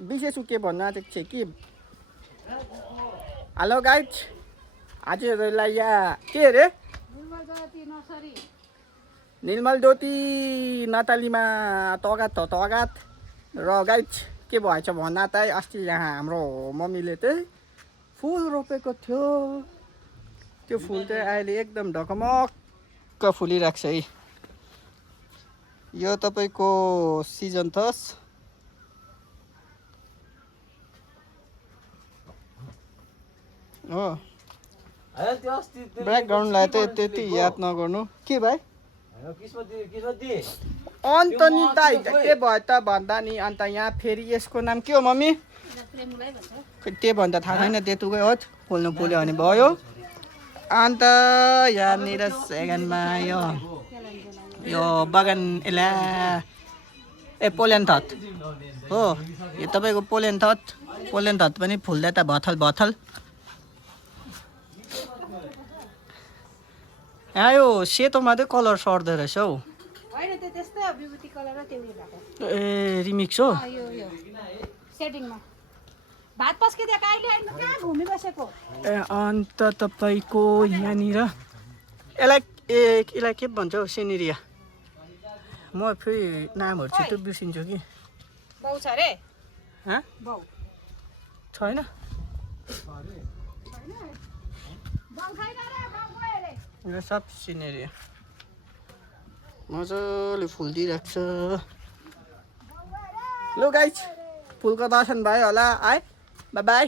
विशेष के भन्न आँटेको थिएँ कि हेलो गाइड हजुरहरूलाई यहाँ के अरे निर्मल ज्योति नतालीमा तगात र गाइड के भएछ भन्दा त अस्ति यहाँ हाम्रो मम्मीले चाहिँ फुल रोपेको थियो त्यो फुल चाहिँ अहिले एकदम ढकमक्क फुलिरहेको छ है यो तपाईँको सिजन थस हो ब्याकग्राउन्डलाई चाहिँ त्यति याद नगर्नु के भाइ अन्त नि दाइ के भयो त भन्दा नि अन्त यहाँ फेरि यसको नाम के हो मम्मी त्यो भन्दा थाहा छैन त्यतुकै हो खोल्नु पुल्यो भने भयो अन्त यहाँनिर सेकेन्डमा यो बगान एला ए पोलेन थत हो यो तपाईँको पोलेन थत पनि फुल्दै त भथल यहाँ यो सेतोमा चाहिँ कलर सर्दो रहेछ हौ ए रिमिक्स हो ए अन्त तपाईँको यहाँनिर यसलाई के भन्छ हौ सेनेरिया म फेरि नामहरू चाहिँ त्यो बिर्सिन्छु कि छैन यो सब सिनेरिया मजाले फुल दिइरहेको छ लु गाइज फुलको दर्शन भयो होला है बाई